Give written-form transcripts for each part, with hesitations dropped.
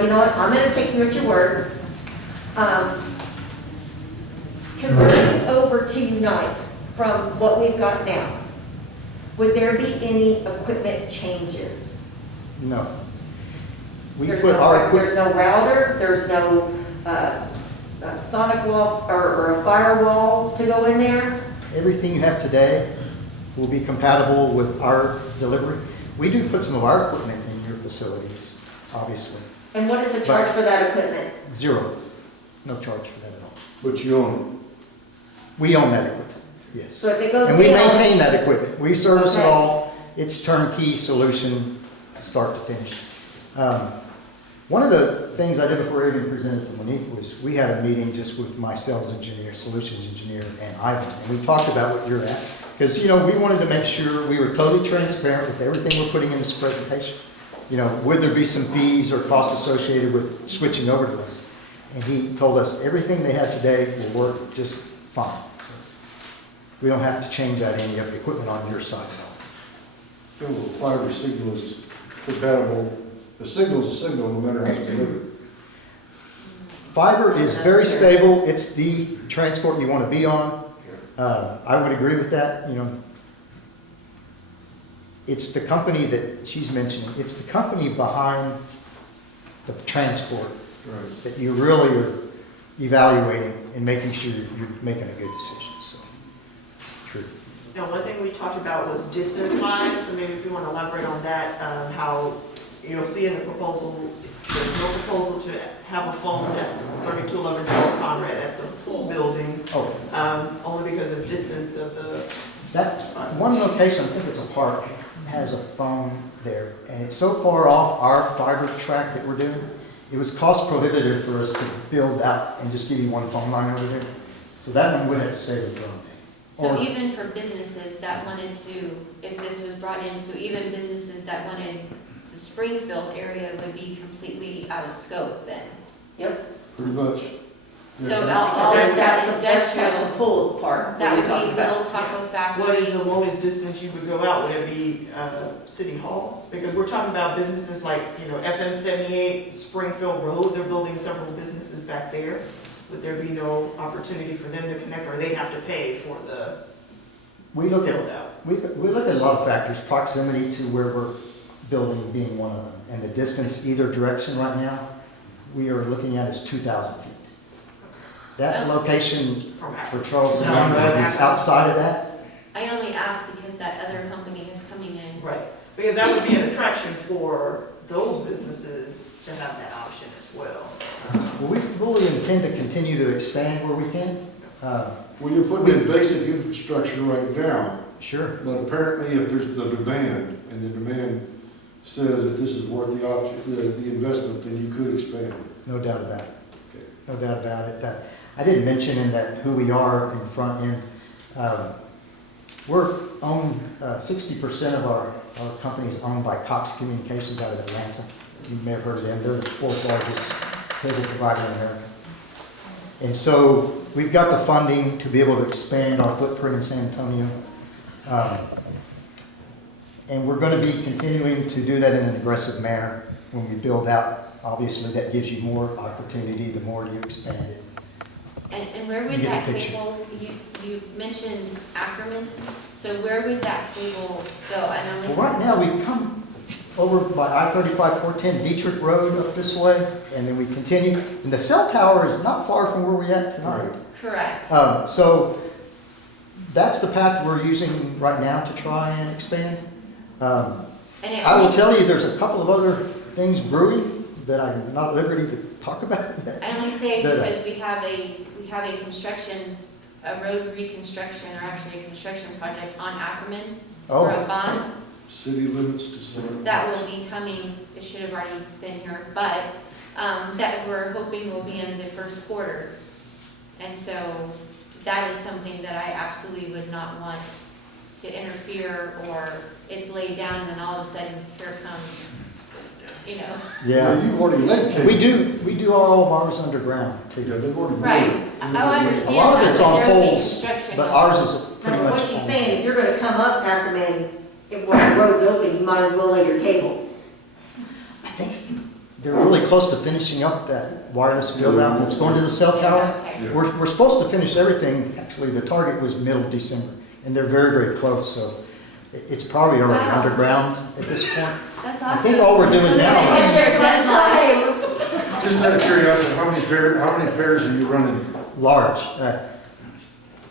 You know what, I'm gonna take you at your word. Converting over to Unite from what we've got now, would there be any equipment changes? No. There's no router, there's no sonic wall or a firewall to go in there? Everything you have today will be compatible with our delivery. We do put some of our equipment in your facilities, obviously. And what is the charge for that equipment? Zero. No charge for that at all. But you own We own that equipment, yes. So if it goes down. And we maintain that equipment. We service it Okay. all. It's turnkey solution, start to finish. One of the things I did before I even presented to Monique was we had a meeting just with my sales engineer, solutions engineer, and Ivan. And we talked about what you're at. Because, you know, we wanted to make sure we were totally transparent with everything we're putting in this presentation. You know, would there be some fees or costs associated with switching over to us? And he told us everything they have today will work just fine. So we don't have to change out any of the equipment on your side at all. it. The fiber signal is compatible. The signal's a signal no matter how it's delivered. Fiber is very stable. It's the transport you want to be on. I would agree with that. You know, it's the company that she's mentioning. It's the company behind the transport Right. that you really are evaluating and making sure you're making a good decision. So, true. Now, one thing we talked about was distance-wise, so maybe if you want to elaborate on that, how, you'll see in the proposal, there's no proposal to have a phone at 3211 Charles Conrad at the pool building, Oh, only because of distance of the, that one location, I think it's a park, has a phone there, and it's so far off our fiber track that we're doing. It was cost prohibitive for us to build out and just give you one phone line over there. So that one would have to stay with your own. So even for businesses that wanted to, if this was brought in, so even businesses that wanted the Springfield area would be completely out of scope then? Yep. Pretty much. So Yeah. all of That's that the industrial, pool part. that would you're talking be about. little taco what factory. is the longest distance you would go out? Would it be City Hall? Because we're talking about businesses like, you know, FM 78, Springfield Road, they're building several businesses back there. Would there be no opportunity for them to connect, or they have to pay for the We look build at, out? we look at a lot of factors, proximity to where we're building being one of them, and the distance either direction right now, we are looking at is 2,000 feet. That location From for Charles No, and no, Conrad is outside of that. I only asked because that other company is coming in. Right, because that would be an attraction for those businesses to have that option as well. Well, we fully intend to continue to expand where we can. Well, you're putting in basic infrastructure right now, Sure. but apparently if there's the demand, and the demand says that this is worth the option, the investment, then you could expand. No doubt about it. Okay. No doubt about it. I didn't mention in that who we are in the front end. We're owned, 60% of our company is owned by Cox Communications out of Atlanta. You may have heard of them. They're the fourth largest cable provider in America. And so we've got the funding to be able to expand our footprint in San Antonio. And we're going to be continuing to do that in an aggressive manner when we build out. Obviously, that gives you more opportunity the more you expand it. And where would You get that the picture. cable, you mentioned Ackerman, so where would that cable go? I know Well, this. right now, we come over by I-35, 410 Dietrich Road up this way, and then we continue. And the cell tower is not far from where we're at tonight. Correct. So that's the path we're using right now to try and expand. And it I will only- tell you, there's a couple of other things brewing that I'm not at liberty to talk about yet. I only say That- because we have a construction, a road reconstruction, or actually a construction project on Ackerman for a Oh, bond. City limits to city. That will be coming, it should have already been here, but, that we're hoping will be in the first quarter. And so that is something that I absolutely would not want to interfere, or it's laid down and then all of a sudden here comes, you know. yeah. Well, you've already laid cable. We do all of ours underground Yeah, too. they've already. Right, bored. I A understand lot of that, it's but on there will be poles, construction. but on- ours is pretty Now, much. what she's on- saying, if you're gonna come up Ackerman, while the road's open, you might as well lay your cable. I think they're really close to finishing up that wireless build out that's going to the cell tower. Okay. Yeah. We're supposed to finish everything, actually, the target was middle of December, and they're very, very close, so it's probably already Wow. underground at this point. That's I awesome. think all we're doing now Is is, there a deadline? Just out of curiosity, how many pairs are you running? large.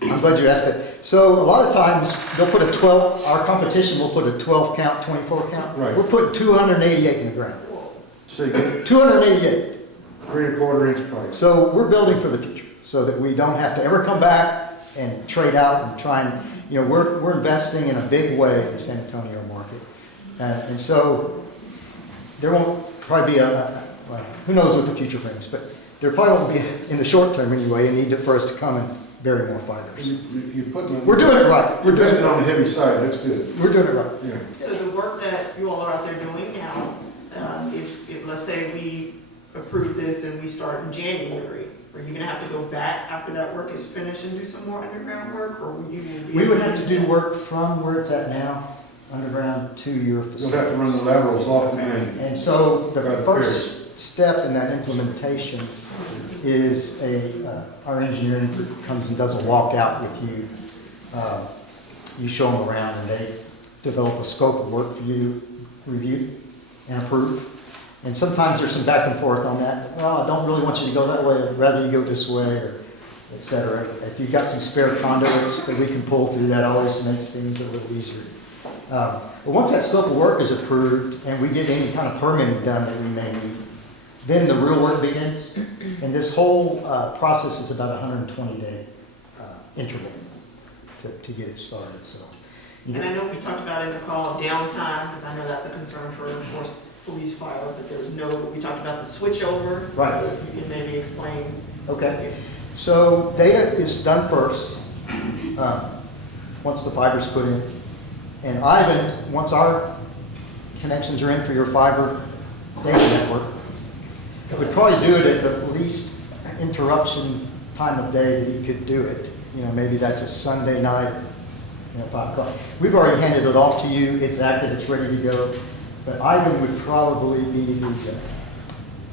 I'm glad you asked that. So a lot of times, they'll put a 12, our competition will put a 12 count, 24 count. Right. We're putting 288 in the ground. Say again, 288. 3¼ inch pipe. So we're building for the future, so that we don't have to ever come back and trade out and try and, we're investing in a big way in the San Antonio market. And so there won't probably be well, who knows what the future brings, but there probably won't be, in the short term anyway, a need for us to come and bury more fibers. You're putting. We're doing it right. We're doing it on the heavy side, that's good. We're doing it right. Yeah. So the work that you all are out there doing now, if let's say we approve this and we start in January, are you gonna have to go back after that work is finished and do some more underground work, or will you be? We would have to do work from where it's at now, underground, to your You'll facility. have to run the laterals off the main. And so the first step in that implementation is our engineering group comes and does a walkout with you. You show them around and they develop a scope of work for you, review and approve. And sometimes there's some back and forth on that. Well, I don't really want you to go that way, I'd rather you go this way, or et cetera. If you've got some spare conduits that we can pull through, that always makes things a little easier. But once that scope of work is approved and we get any kind of permitting done that we may need, then the real work begins. And this whole process is about a 120-day interval to get it started. So, And I know we talked about in the call downtime, because I know that's a concern for, of course, police, fire, but there was we talked about the switchover. Right. So if you can maybe explain. okay. So data is done first, once the fiber's put in. And Ivan, once our connections are in for your fiber data network, would probably do it at the least interruption time of day that he could do it. Maybe that's a Sunday night, 5 o'clock. We've already handed it off to you. It's active, it's ready to go. But Ivan would probably be the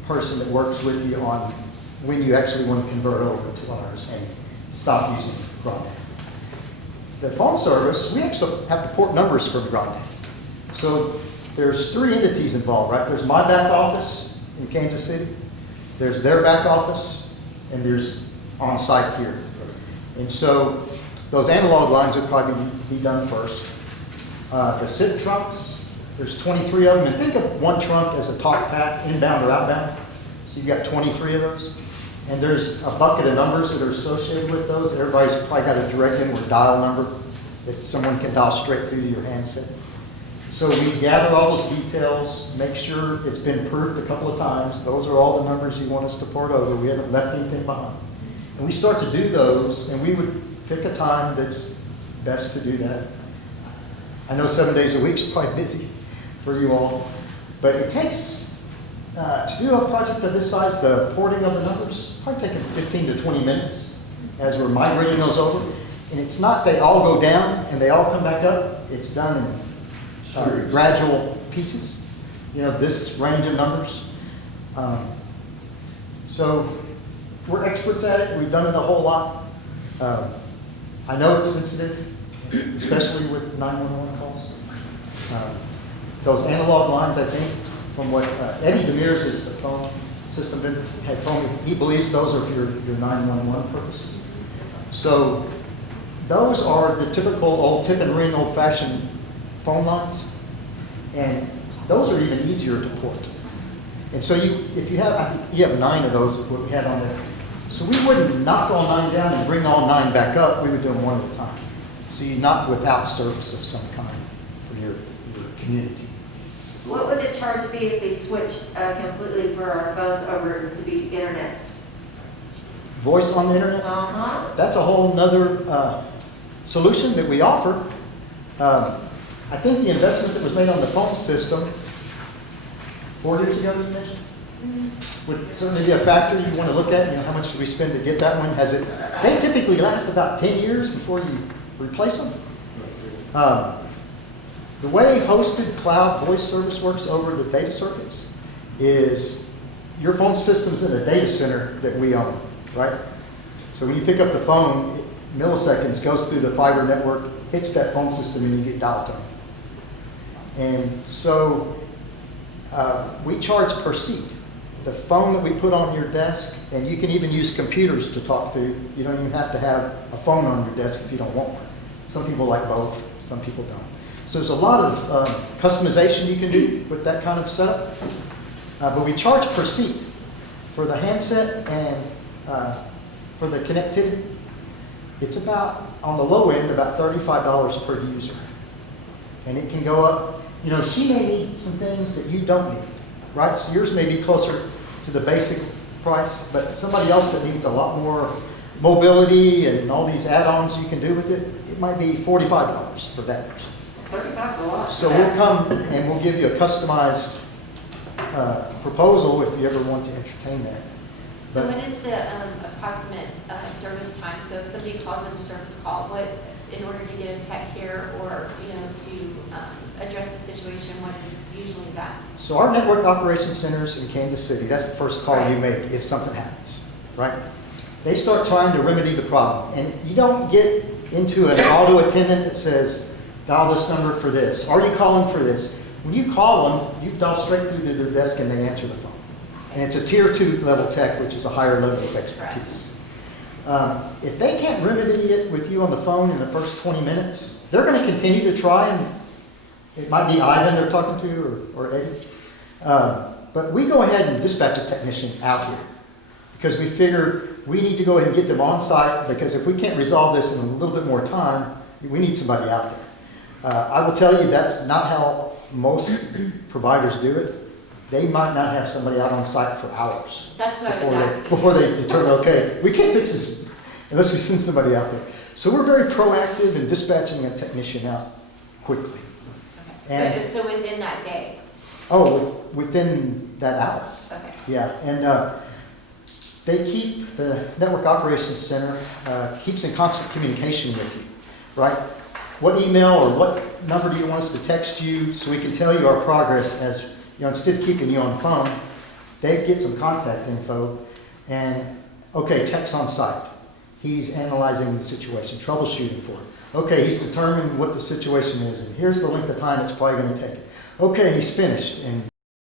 person that works with you on when you actually want to convert over to ours and stop using broadband. The phone service, we actually have to port numbers for broadband. So there's 3 entities involved, right? There's my back office in Kansas City, there's their back office, and there's on-site here. And so those analog lines would probably be done first. The SIP trunks, there's 23 of them, and think of one trunk as a talk path, inbound or outbound. So you've got 23 of those. And there's a bucket of numbers that are associated with those. Everybody's probably got a direct in or dial number that someone can dial straight through to your handset. So we gather all those details, make sure it's been proved a couple of times. Those are all the numbers you want us to port over. We haven't left anything behind. And we start to do those, and we would pick a time that's best to do that. I know 7 days a week is probably busy for you all, but it takes, to do a project of this size, the porting of the numbers, probably taking 15 to 20 minutes as we're migrating those over. And it's not they all go down and they all come back up. It's done in gradual pieces, this range of numbers. So we're experts at it. We've done it a whole lot. I know it's sensitive, especially with 911 calls. Those analog lines, I think, from what Eddie Demers is the phone system had told me, he believes those are for your 911 purposes. So those are the typical old tip and ring, old-fashioned phone lines, and those are even easier to port. And so if you have, I think you have 9 of those is what we had on there. So we wouldn't knock all 9 down and bring all 9 back up. We would do them one at a time. So you knock without service of some kind for your community. What would the charge be if we switched completely for our phones over to be internet? Voice on the internet? Uh-huh. That's a whole nother solution that we offer. I think the investment that was made on the phone system 4 years ago, you mentioned, would certainly be a factor you want to look at. How much did we spend to get that one? They typically last about 10 years before you replace them. The way hosted cloud voice service works over the data circuits is your phone system's in a data center that we own, right? So when you pick up the phone, milliseconds goes through the fiber network, hits that phone system, and you get dial tone. And so we charge per seat. The phone that we put on your desk, and you can even use computers to talk through. You don't even have to have a phone on your desk if you don't want one. Some people like both, some people don't. So there's a lot of customization you can do with that kind of setup. But we charge per seat for the handset and for the connectivity. It's about, on the low end, about $35 per user. And it can go up. You know, she may need some things that you don't need, right? So yours may be closer to the basic price, but somebody else that needs a lot more mobility and all these add-ons you can do with it, it might be $45 for that person. 35 for a lot. So we'll come and we'll give you a customized proposal if you ever want to entertain that. So But- what is the approximate service time? So if somebody calls in a service call, what, in order to get a tech here or, to address the situation, what is usually that? So our network operations centers in Kansas City, that's the first call you Right. make if something happens, right? They start trying to remedy the problem. And you don't get into an auto attendant that says, dial this number for this. Are you calling for this? When you call them, you dial straight through to their desk and they answer the phone. And it's a tier 2 level tech, which is a higher level of expertise. If they can't remedy it with you on the phone in the first 20 minutes, they're going to continue to try, and it might be Ivan they're talking to or Eddie. But we go ahead and dispatch a technician out here because we figure we need to go ahead and get them on site, because if we can't resolve this in a little bit more time, we need somebody out there. I will tell you that's not how most providers do it. They might not have somebody out on site for hours. That's what I before was they, asking. before they determine, okay, we can't fix this unless we send somebody out there. So we're very proactive in dispatching a technician out quickly. Okay. And- But, so within that day? Oh, within that hour. Okay. Yeah, and they keep, the Network Operations Center keeps in constant communication with you, right? What email or what number do you want us to text you so we can tell you our progress as, instead of keeping you on the phone, they get some contact info and, okay, tech's on site. He's analyzing the situation, troubleshooting for it. Okay, he's determined what the situation is, and here's the length of time it's probably going to take. Okay, he's finished, and